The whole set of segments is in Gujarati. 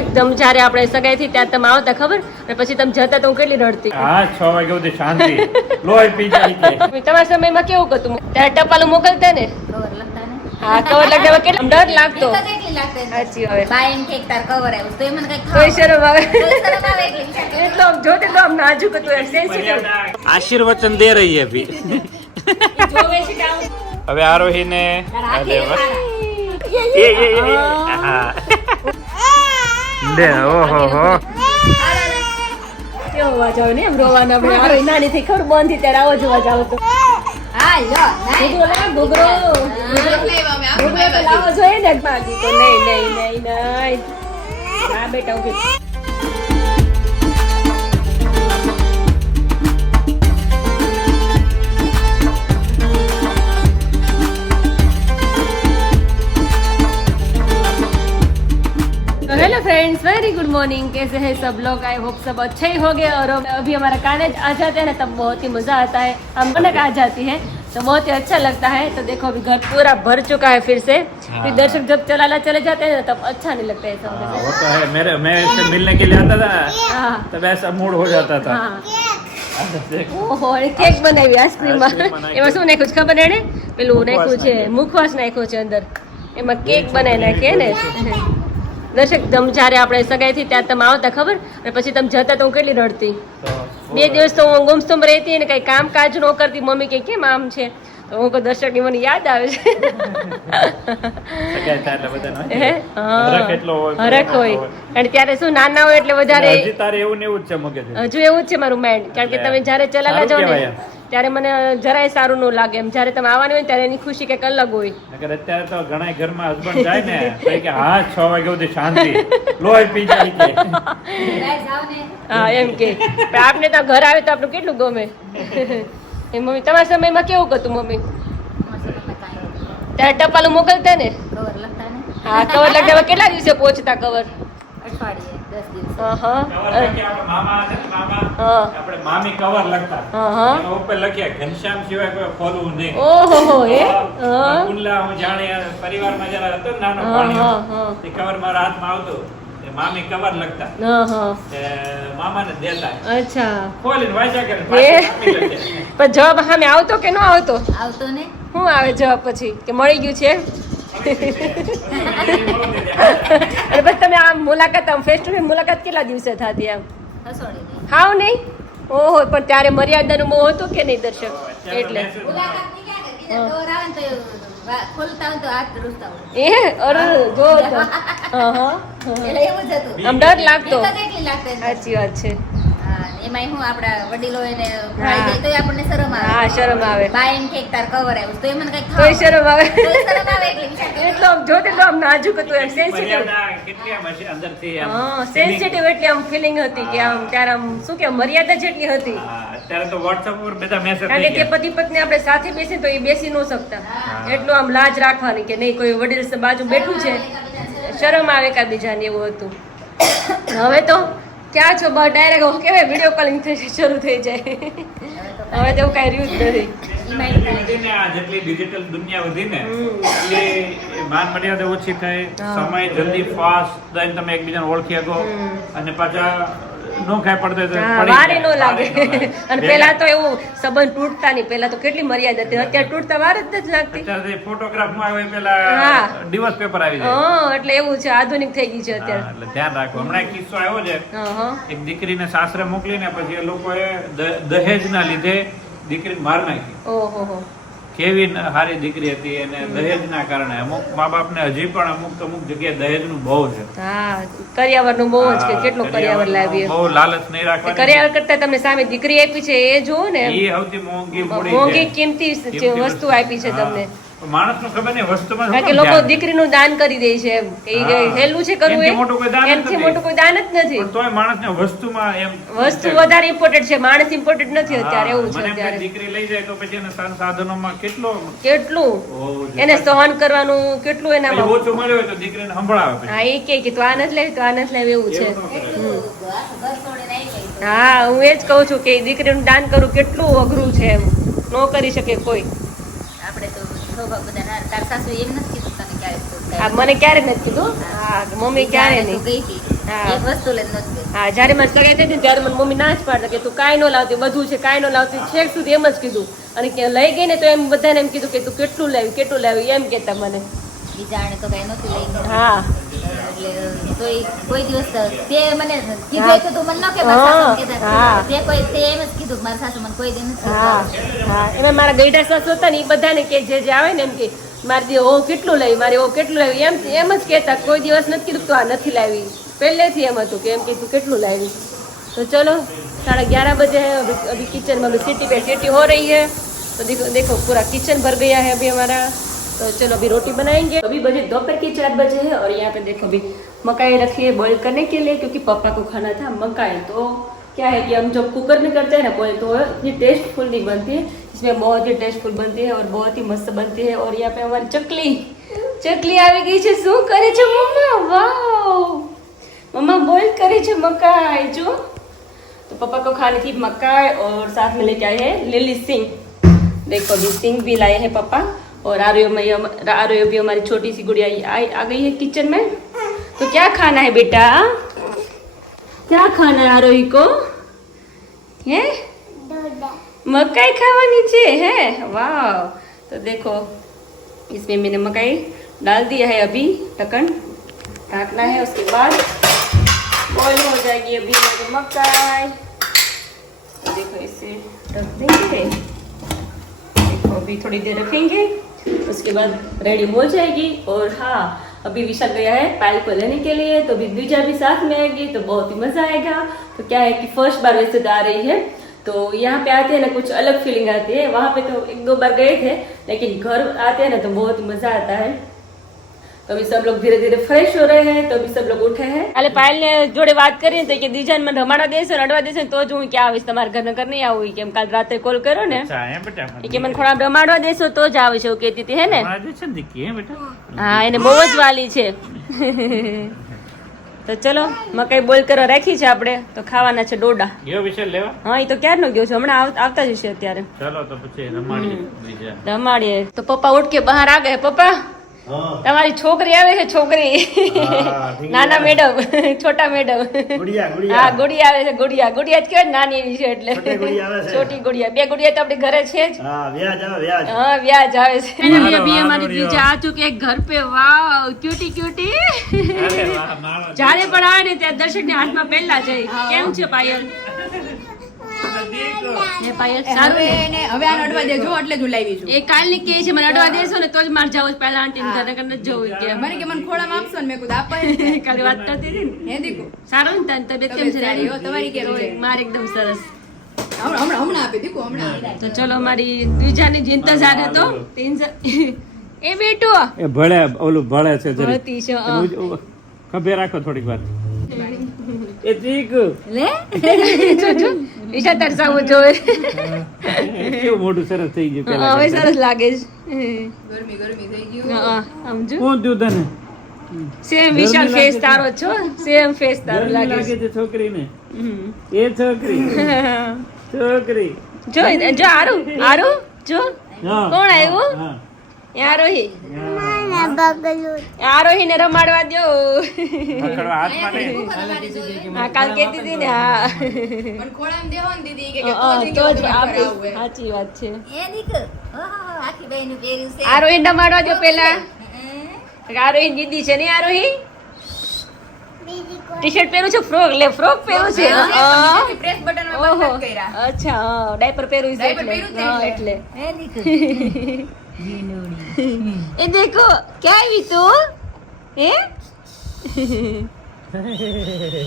એકદમ જ્યારે આપણે સગાઈ થી ત્યાં તમે આવતા ખબર અને પછી તમે જતા તો હું કેટલી રડતી. હા 6 વાગ્યા સુધી શાંતિ લોહી પી જાય કે તમારા સમયમાં કેવું હતું ત્યારે ટપાલું મોકલતા ને કવર લખતા ને હા કવર લગાવવા કેટલો ડર લાગતો. કેટલી લાગતી સાચી હવે બાય એમ કે તાર કવર આવ્યું તો એ મને કઈ કોઈ શરમ આવે શરમ આવે એટલે એટલો આમ જોતે તો આમ નાજુક હતું એમ સેન્સિટિવ આશીર્વચન દે રહી है अभी જોવે છે કે આમ હવે આરોહી ને હા દે ઓહો હો કેવો અવાજ આવે ને એમ રોવાનો આપણે આરો નાની થઈ ખબર બંધી ત્યારે આવો જ અવાજ આવતો. હા યો ઘૂઘરો લાવ ઘૂઘરો ઘૂઘરો તો લાવો જોઈએ ને બાકી તો નહીં હા બેટા ઉભી hello friends very good morning कैसे हैं सब लोग आई होप सब अच्छे ही होंगे और अभी हमारा कॉलेज आ जाते हैं ना तब बहुत ही मज़ा आता है हम रौनक आ जाती है तो बहुत ही अच्छा लगता है तो देखो अभी घर पूरा भर चुका है फिर से फिर दर्शक जब चलाना चले जाते हैं ना तब अच्छा नहीं लगता है सब. वो तो है मैं इससे मिलने के लिए आता था तब ऐसा मूड हो जाता था. ઓહો કેક બનાવી આઈસ્ક્રીમમાં એમાં શું નાખ્યું છે ખબર એને પેલું નાખ્યું છે મુખવાસ નાખ્યો છે અંદર એમાં કેક બનાવી નાખીએ ને દર્શક તમ જ્યારે આપણે સગાઈ થી ત્યાં તમે આવતા ખબર અને પછી તમે જતા તો હું કેટલી રડતી. 2 દિવસ તો હું ગુમસુમ રહેતી ને કઈ કામ કાજ ન કરતી. મમ્મી કે કેમ આમ છે તો હું કહું દર્શક ની મને યાદ આવે છે હરખ હોય અને ત્યારે શું નાના હોય એટલે વધારે તારે એવું ને એવું જ છે મગજ હજુ એવું જ છે મારું માઇન્ડ કારણ કે તમે જ્યારે ચલાલા જાઓ ને ત્યારે મને જરાય સારું ન લાગે એમ જ્યારે તમે આવવાની હોય ત્યારે એની ખુશી કંઈક અલગ હોય. અત્યારે તો ઘણા ઘરમાં હસબન્ડ જાય ને કે હા 6 વાગ્યા સુધી શાંતિ લોહી પી જાય કે હા એમ કે આપને તો ઘર આવે તો આપણું કેટલું ગમે. એ મમ્મી તમારા સમયમાં કેવું હતું મમ્મી ત્યારે ટપાલું મોકલતા ને કવર લખતા ને હા કવર લગાવવા કેટલા દિવસે પહોંચતા કવર અઠવાડિયે 10 દિવસ આપણે મામી કવર લખતા એના ઉપર લખ્યા ઘનશ્યામ સિવાય કોઈ ખોલવું નહીં. ઓહો એ કુંડલા હું જાણે પરિવારમાં જરા હતો નાનો પાણી એ કવર મારા હાથમાં આવતો મામી કવર લખતા મામાને દેતા અચ્છા ખોલીને વાંચ્યા કરે પણ જવાબ સામે આવતો કે ન આવતો આવતો ને શું આવે જવાબ પછી કે મળી ગયું છે અને બસ તમે આમ મુલાકાત આમ ફેસ ટુ ફેસ મુલાકાત કેટલા દિવસે થતી આમ હસોડી નહીં હાવ નહીં ઓહો પણ ત્યારે મર્યાદાનું મોહ હતું કે નહીં દર્શક એટલે મુલાકાત ની ક્યાં કરી બીજા કવર આવે ને તો ખોલતા હોય તો હાથ રૂસતા હોય એ અરે જો તો એટલે એવું જ હતું આમ ડર લાગતો. કેટલી લાગતી સાચી વાત છે. એમાં હું આપડા વડીલો એને ભરાઈ જાય તો આપણને શરમ આવે. હા શરમ આવે બાય એમ કે તાર કવર આવ્યું તો એ મને કઈ કોઈ શરમ આવે શરમ આવે એટલે એટલો આમ જોતે તો આમ નાજુક હતું એમ સેન્સિટિવ કેટલી આમ અંદરથી હા સેન્સિટિવ એટલે આમ ફિલિંગ હતી કે આમ ત્યારે આમ શું કે મર્યાદા જેટલી હતી અત્યારે તો વોટ્સએપ પર બધા મેસેજ કારણ કે પતિ પત્ની આપણે સાથે બેસીને તો એ બેસી ન શકતા એટલું આમ લાજ રાખવાની કે નહીં કોઈ વડીલ બાજુ બેઠું છે શરમ આવે કા બીજાને એવું હતું. હવે તો ક્યાં છો બસ ડાયરેક્ટ કેવાય વિડીયો કોલિંગ શરૂ થઈ જાય હવે તો એવું કઈ રહ્યું જ નથી. જેટલી ડિજિટલ દુનિયા વધી ને એટલે માન મર્યાદા ઓછી થઈ સમય જલ્દી ફાસ્ટ દઈને તમે એકબીજાને ઓળખી શકો અને પાછા નો ખાય પડતો વારે નો લાગે અને પેલા તો એવું સંબંધ તૂટતા નહીં પેલા તો કેટલી મર્યાદા હતી અત્યારે તૂટતા વાર જ નથી લાગતી. અત્યારે ફોટોગ્રાફ માં આવે પેલા દિવસ પેપર આવી જાય એટલે એવું છે આધુનિક થઈ ગઈ છે અત્યારે એટલે ધ્યાન રાખો. હમણાં એક કિસ્સો આવ્યો છે એક દીકરીને સાસરે મોકલીને પછી એ લોકોએ દહેજ ના લીધે દીકરીને માર નાખી. ઓહો કેવી સારી દીકરી હતી અને દહેજ ના કારણે અમુક મા બાપ ને હજી પણ અમુક જગ્યાએ દહેજ નું બહુ છે. હા કરિયાવર નું બહુ જ કે કેટલું કરિયાવર લાવીએ બહુ લાલચ નહીં રાખવાની. કરિયાવર કરતા તમને સામે દીકરી આપી છે એ જોવો ને એ સૌથી મોંઘી મોંઘી કિંમતી વસ્તુ આપી છે તમને. માણસ નું ખબર નહીં વસ્તુમાં કારણ કે લોકો દીકરીનું દાન કરી દે છે એમ કે હેલું છે કરવું એનાથી મોટું કોઈ દાન જ નથી. તોય માણસને વસ્તુમાં એમ વસ્તુ વધારે ઇમ્પોર્ટન્ટ છે માણસ ઇમ્પોર્ટન્ટ નથી અત્યારે એવું છે અત્યારે. દીકરી લઈ જાય તો પછી એના સાધનોમાં કેટલું એને સહન કરવાનું કેટલું એનામાં ઓછું મળ્યું હોય તો દીકરીને સંભળાવે. હા એ કે તો આ નથી લેવી તો આ નથી લેવી એવું છે. હા હું એ જ કહું છું કે દીકરીનું દાન કરવું કેટલું અઘરું છે એમ ન કરી શકે કોઈ. આપણે તો બધા તાર સાસુ એમ નથી કીધું તને ક્યારે મને ક્યારે નથી કીધું. હા મમ્મી ક્યારે નહીં ગઈ હતી હા. એક વસ્તુ લઈને નથી ગઈ. હા જ્યારે મને સગાઈ થઈ હતી ને ત્યારે મને મમ્મી ના જ પાડતા કે તું કાંઈ ન લાવતી, બધું છે કાંઈ ન લાવતી, છેક સુધી એમ જ કીધું. અને કે લઈ ગઈ ને તો એમ બધાને એમ કીધું કે તું કેટલું લાવી એમ કહેતા મને. બીજા આણે તો કઈ નહોતું લઈ ગઈ. હા એટલે તોય કોઈ દિવસ તે મને કીધું તો તું મને ન કે મારા સાસુ કીધા. હા. તે એમ જ કીધું કે મારા સાસુ મને કોઈ દી નથી હા હા એમાં મારા ગઈઢા સાસુ હતા ને એ બધાને કે જે આવે ને એમ કે મારી ઓ કેટલું લાવી, મારે ઓ કેટલું લાવી, એમ જ કહેતા. કોઈ દિવસ નથી કીધું તું આ નથી લાવી. પહેલેથી એમ હતું કે એમ કે તું કેટલું લાવી. तो चलो 11:30 बजे है, अभी किचन में सीटी पे सीटी हो रही है। तो देखो पूरा किचन भर गया है अभी हमारा। तो चलो अभी रोटी बनाएंगे। अभी बजे दोपहर के 4 बजे है और यहाँ पे देखो अभी मकाई रखी है बॉईल करने के लिए, क्योंकि पापा को खाना था मकाई। तो क्या है कि हम जब कुकर में करते हैं ना बॉईल तो ये टेस्टफुल नहीं बनती है, इसमें बहुत ही टेस्टफुल बनती है और बहुत ही मस्त बनती है। और यहाँ पे हमारी चकली आ गई है। शू करे छे मम्मा? वाव मम्मा बॉईल करे छे मकाई जो। तो पापा को खानी थी मकाई और साथ में लेके आए हैं लिली सिंग। देखो अभी सिंग भी लाए हैं पापा। और आरोही भी हमारी छोटी सी गुड़िया आ गई है किचन में। तो क्या खाना है बेटा? क्या खाना है आरोही को? है मकाई खावानी छे है? वाह। तो देखो इसमें मैंने मकाई डाल दिया है, अभी ढक्कन ढकना है, उसके बाद बॉईल हो जाएगी अभी मेरी मकाई। तो देखो इसे रख देंगे, देखो अभी थोड़ी देर रखेंगे, उसके बाद रेडी हो जाएगी। और हाँ अभी विशाल गया है पायल को लेने के लिए, तो अभी द्विजा भी साथ में आएगी तो बहुत ही मजा आएगा। तो क्या है कि फर्स्ट बार वैसे तो आ रही है, तो यहाँ पे आते हैं ना कुछ अलग फीलिंग आती है। वहाँ पे तो 1-2 बार गए थे, लेकिन घर आते हैं ना तो बहुत ही मजा आता है। तो अभी सब लोग धीरे धीरे फ्रेश हो रहे हैं, तो अभी सब लोग उठे हैं। अरे पायल ने जोड़े बात करी तो कि द्विजान मन रमाड़ा देशो अडवा देशो तो ज हूँ क्या आवीश तमारे घर नहीं आવું કેમ કાલ રાતે કોલ કર્યો ને કે મને થોડા રમાડવા દેશો તો જ આવીશ એવું કહેતી હતી હે ને। હા એને બહુ જ વાલી છે। તો ચલો મકાઈ બોઇલ કરવા રાખી છે આપણે, તો ખાવાના છે ડોડા। ગયો વિશાલ લેવા? હા એ તો ક્યારનો ગયો છે, હમણાં આવતા જ હશે અત્યારે। ચલો તો પછી રમાડીએ। રમાડીએ। તો પપ્પા ઉઠ કે બહાર આ ગયા। પપ્પા તમારી છોકરી આવે છે, છોકરી નાના મેડમ, છોટા મેડમ, હા ગુડિયા આવે છે। ગુડિયા જ કહેવાય, નાની એવી છે એટલે છોટી ગુડિયા। 2 ગુડિયા તો આપણી ઘરે છે જ। હા વ્યાજ આવે છે। અભી हमारी द्विजा आ चुकी है घर पे। वाह क्यूटी क्यूटी। જ્યારે પણ આવે ને ત્યાં દર્શક ને હાથમાં પહેલા જાય। કેમ છે પાયલ? પાયલ સારું ને? હવે આને અડવા દેજો એટલે જ લાવી છું। એ કાલ ની કે છે મને અડવા દેશો ને તો જ મારે જવું પહેલા આંટી ને ઘરે કરીને જવું કે મને કે મને ખોળામાં આપશો ને મેં કીધું આપે કાલે વાત કરતી હતી ને। હે દીકુ સારું ને તારી તબિયત કેમ છે? સારી હો, તમારી કેમ છે? મારી એકદમ સરસ। હમણાં આપી દીકુ હમણાં। તો ચલો અમારી દ્વિજાની જ ઇંતજાર હતો। એ બેટો એ ભળે ઓલું ભળે છે જરી હતી છે ખભે રાખો થોડીક વાર। એ ઠીક લે જોજો ઈશા તરસાવું જોવે કેવું મોટું સરસ થઈ ગયું પેલા હવે સરસ લાગે છે। ગરમી થઈ ગયું। હા સમજો કોણ દઉં તને? સેમ વિશાલ ફેસ તારો છો, સેમ ફેસ તારો ગરમી લાગે લાગે છે। છે છોકરીને? હમ। એ છોકરી જો આરું જો હા, કોણ આવ્યું? હા, આરોહી આરોહી ને રમાડવા દો। પકડવા હાથમાં નહીં। હા કાલ કેતી હતી ને। હા મને ખોળામાં દેવો ને દીદી કે તો જ આપે। સાચી વાત છે। એ દીકરો ઓહો આખી બહેનું પહેર્યું છે। આરોહી રમાડવા દો પેલા। આરોહી દીદી છે ને? આરોહી ટી-શર્ટ પહેરું છે, ફ્રોક પહેરું છે। પ્રેસ બટન માં ઓહો બંધ કર્યા। અચ્છા ડાયપર પહેરું છે ડાયપર પહેર્યું છે હા એટલે। એટલે એ દીકરો એ દેખો ક્યાં આવી તું? હે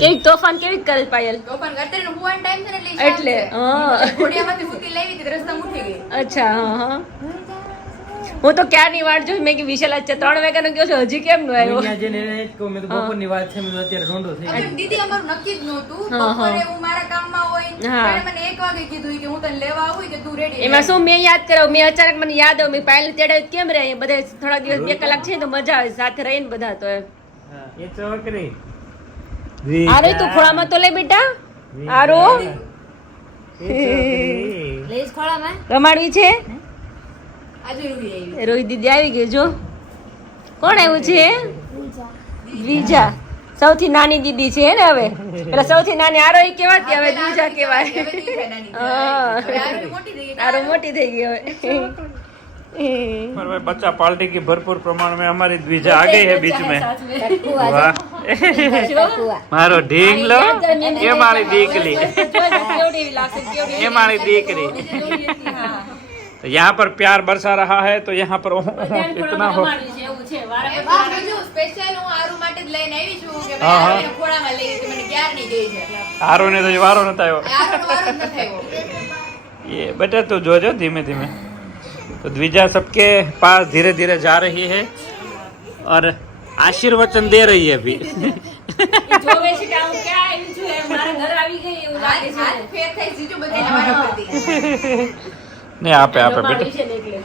કેવી તોફાન કેવી કરે છે પાયલ? તો પણ અત્યારે હુવાનો ટાઈમ છે ને એટલે હા ઘોડિયામાંથી ફૂટી લાવી હતી રસ્તામાં ઉઠી ગઈ। અચ્છા હા હું તો ક્યારની વાટ જોઈ। મેં કે વિશાલ આજ 3 વાગ્યાનો ગયો છે હજી કેમ નો આવ્યો? બપોરની વાત છે, મેં અત્યારે રોંડો થઈ અરે દીદી અમારું નક્કી જ નહોતું। હા, હા. બપોરે હું મારા કામમાં હોય, હા. એણે મને 1 વાગે કીધું કે હું તને લેવા આવું કે તું રેડી એમાં શું મેં યાદ કરાવ, મેં અચાનક મને યાદ આવ્યું મેં પાયલ તેડાવી કેમ રહે બધા થોડા દિવસ 2 કલાક છે તો મજા આવે સાથે રહીને બધા। તો એમ એ છોકરી આરો તું ખોળામાં તો લે બેટા। આરો લેસ ખોળામાં રમાડવી છે? આજે રૂવી આવી। રોહિત દીદી આવી ગઈ જો। કોણ આવ્યું છે? દ્વિજા। સૌથી નાની દીદી છે ને હવે પેલા સૌથી નાની આરોહી કેવાતી હવે દ્વિજા કેવાય હવે દીકરા નાની થઈ. હા. હવે આરોહી મોટી થઈ ગઈ. આરો મોટી થઈ ગઈ હવે पर भाई बच्चा पार्टी की भरपूर प्रमाण में हमारी द्विजा आ गई है बीच में वाह मारो ढींग लो ये मारी दीकरी ये मारी दीकरी तो यहाँ पर प्यार बरसा रहा है तो यहाँ पर इतना हो બસ બીજું સ્પેશિયલ હું આરુ માટે જ લઈને આવી છું કે હા, હા. ભાઈ ખોળામાં લઈ તો મને ક્યાર નહીં ગઈ છે हारो ने तो ये वारो न थायो આરુનો વારો જ ન થયો. ये बेटा तू जो जो धीमे धीमे तो द्विजा सबके पास धीरे धीरे जा रही है और आशीर्वचन दे रही है अभी જોવે છે કે આવું ક્યાં આવ્યું છું એમ મારા ઘર આવી ગઈ એવું લાગે છે હાથ ફેર થઈ જીજુ બધાને વારો કરતી. नहीं आपे आपे बेटा જમાવી છે ને એટલે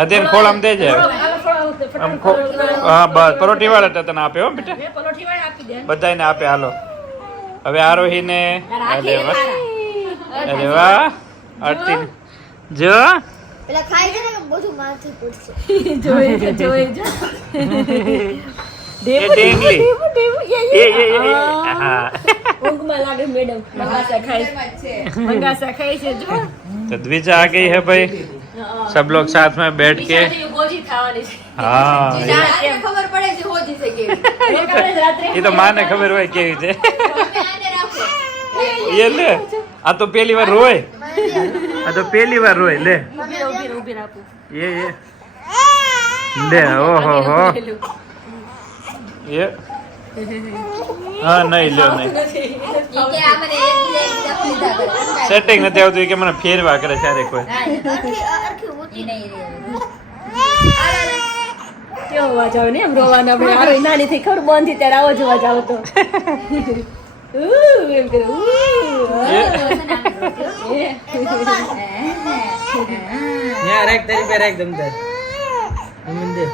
अधीन खोल हम दे जाए हम खो हाँ बस परोठी वाला तने आपे हो बेटा મેં પરોઠી વાળા આપી દે બધાને આપે હાલો હવે આરોહી ને અરે વાહ અરે વાહ આરતી જો પેલા ખાઈ જાય ને બધું માથે પડશે જોઈ જો એ ઢીંગલી એ હા ઊંઘમાં લાગે મેડમ મંગાસા ખાય ઘરમાં જ છે. મંગાસા ખાય છે જો तो द्विजा आ गई है भाई सब लोग साथ में बैठ के ગોજી ખાવાની છે हाँ જીજા આને ખબર પડે છે હોજી છે કેવી. રાત્રે ये तो माँ ने खबर હોય કેવી છે તમે આને રાખો. ये ले आ तो पहली बार रोए आ तो पहली बार रोए ले ઊભી રાખું ये ले ओ हो ये हाँ नहीं લ્યો નહીં ઈ કે આ મને એકબીજા પીધા કરે સેટિંગ નથી આવતું કે મને ફેરવા કરે છે કોઈ હા અરખી ઊંચી નહીં રે કેવો અવાજ આવે ને એમ રોવાનો આપણે આરોહી નાની થઈ ખબર બંધ થઈ ત્યારે આવો જ અવાજ આવતો એમ કરે यहाँ रैक तेरी पे रैक दमदार मम्मी दे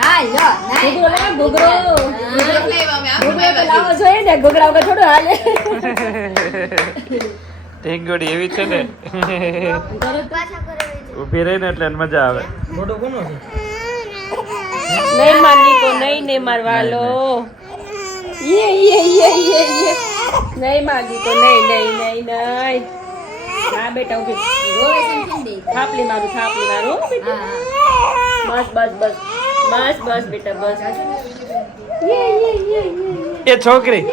હા લો નાઈ ઘૂઘરો લાવ, ઘૂઘરો એટલે અમે આમ ઘૂઘરો તો લાવવો જોઈએ ને ઘૂઘરા વગર થોડું હાલે ઢીંગોડી એવી છે ને પાછા કરે ઊભી રહી ને એટલે એને મજા આવે फोटो कोनो छे નહીં માર નીકો નહીં મારવાલો યે નહીં માર નીકો નહીં હા બેટા ઉભી રોવે છે કેમ દે થાપલી મારું બેટા હા બસ બેટા બસ એ છોકરી